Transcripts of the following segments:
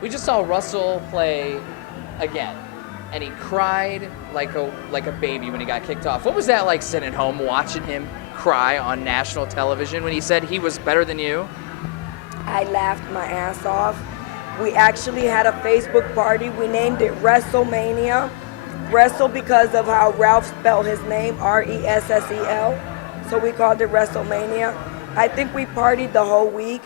We just saw Russell play again, and he cried like a baby when he got kicked off. What was that like sitting at home watching him cry on national television when he said he was better than you? I laughed my ass off. We actually had a Facebook party. We named it WrestleMania. Wrestle because of how Ralph spelled his name, R-E-S-S-E-L. So we called it WrestleMania. I think we partied the whole week.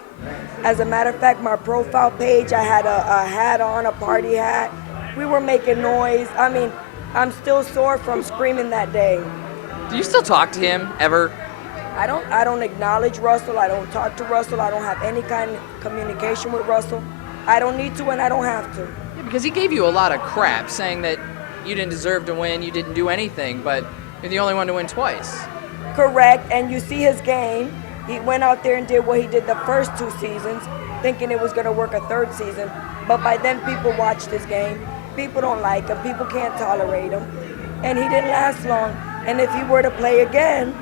As a matter of fact, my profile page, I had a hat on, a party hat. We were making noise. I mean, I'm still sore from screaming that day. Do you still talk to him ever? I don't acknowledge Russell. I don't talk to Russell. I don't have any kind of communication with Russell. I don't need to and I don't have to. Yeah, because he gave you a lot of crap saying that you didn't deserve to win, you didn't do anything, but you're the only one to win twice. Correct, and you see his game. He went out there and did what he did the first 2 seasons, thinking it was going to work a 3rd season. But by then, people watched his game. People don't like him. People can't tolerate him. And he didn't last long. And if he were to play again,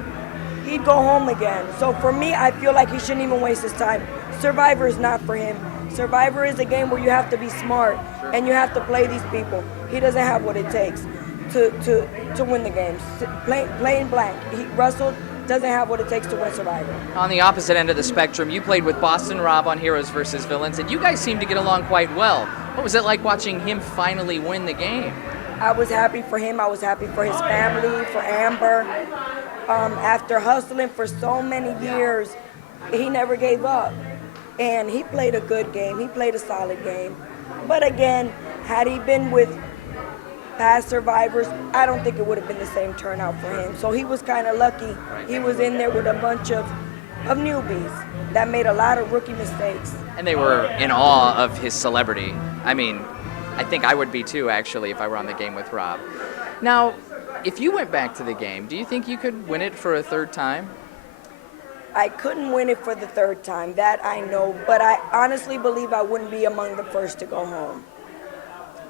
he'd go home again. So for me, I feel like he shouldn't even waste his time. Survivor is not for him. Survivor is a game where you have to be smart and you have to play these people. He doesn't have what it takes to win the games. Plain blank. Russell doesn't have what it takes to win Survivor. On the opposite end of the spectrum, you played with Boston Rob on Heroes vs. Villains, and you guys seemed to get along quite well. What was it like watching him finally win the game? I was happy for him. I was happy for his family, for Amber. After hustling for so many years, he never gave up. And he played a good game. He played a solid game. But again, had he been with past survivors, I don't think it would have been the same turnout for him. So he was kind of lucky. He was in there with a bunch of newbies that made a lot of rookie mistakes. And they were in awe of his celebrity. I mean, I think I would be too, actually, if I were on the game with Rob. Now, if you went back to the game, do you think you could win it for a 3rd time? I couldn't win it for the 3rd time, that I know, but I honestly believe I wouldn't be among the first to go home.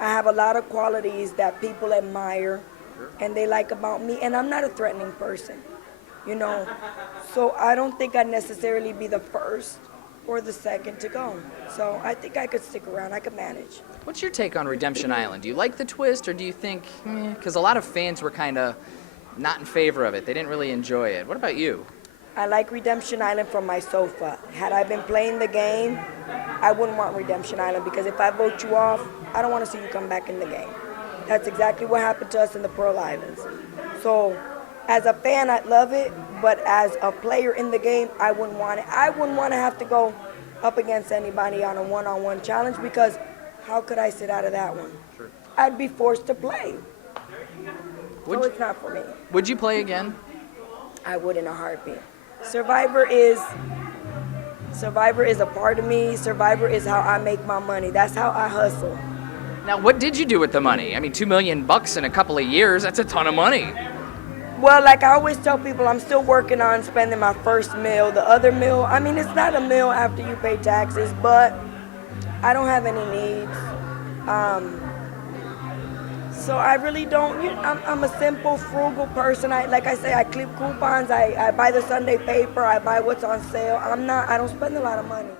I have a lot of qualities that people admire and they like about me, and I'm not a threatening person, you know. So I don't think I'd necessarily be the first or the second to go. So I think I could stick around, I could manage. What's your take on Redemption Island? Do you like the twist, or do you think, because a lot of fans were kind of not in favor of it. They didn't really enjoy it. What about you? I like Redemption Island from my sofa. Had I been playing the game, I wouldn't want Redemption Island, because if I vote you off, I don't want to see you come back in the game. That's exactly what happened to us in the Pearl Islands. So as a fan, I'd love it, but as a player in the game, I wouldn't want it. I wouldn't want to have to go up against anybody on a one-on-one challenge, because how could I sit out of that one? Sure. I'd be forced to play. So it's not for me. Would you play again? I would in a heartbeat. Survivor is a part of me. Survivor is how I make my money. That's how I hustle. Now, what did you do with the money? I mean, $2 million in a couple of years, that's a ton of money. Well, like I always tell people, I'm still working on spending my first meal. The other meal, I mean, it's not a meal after you pay taxes, but I don't have any needs. So I really don't, I'm a simple, frugal person. Like I say, I clip coupons, I buy the Sunday paper, I buy what's on sale. I don't spend a lot of money.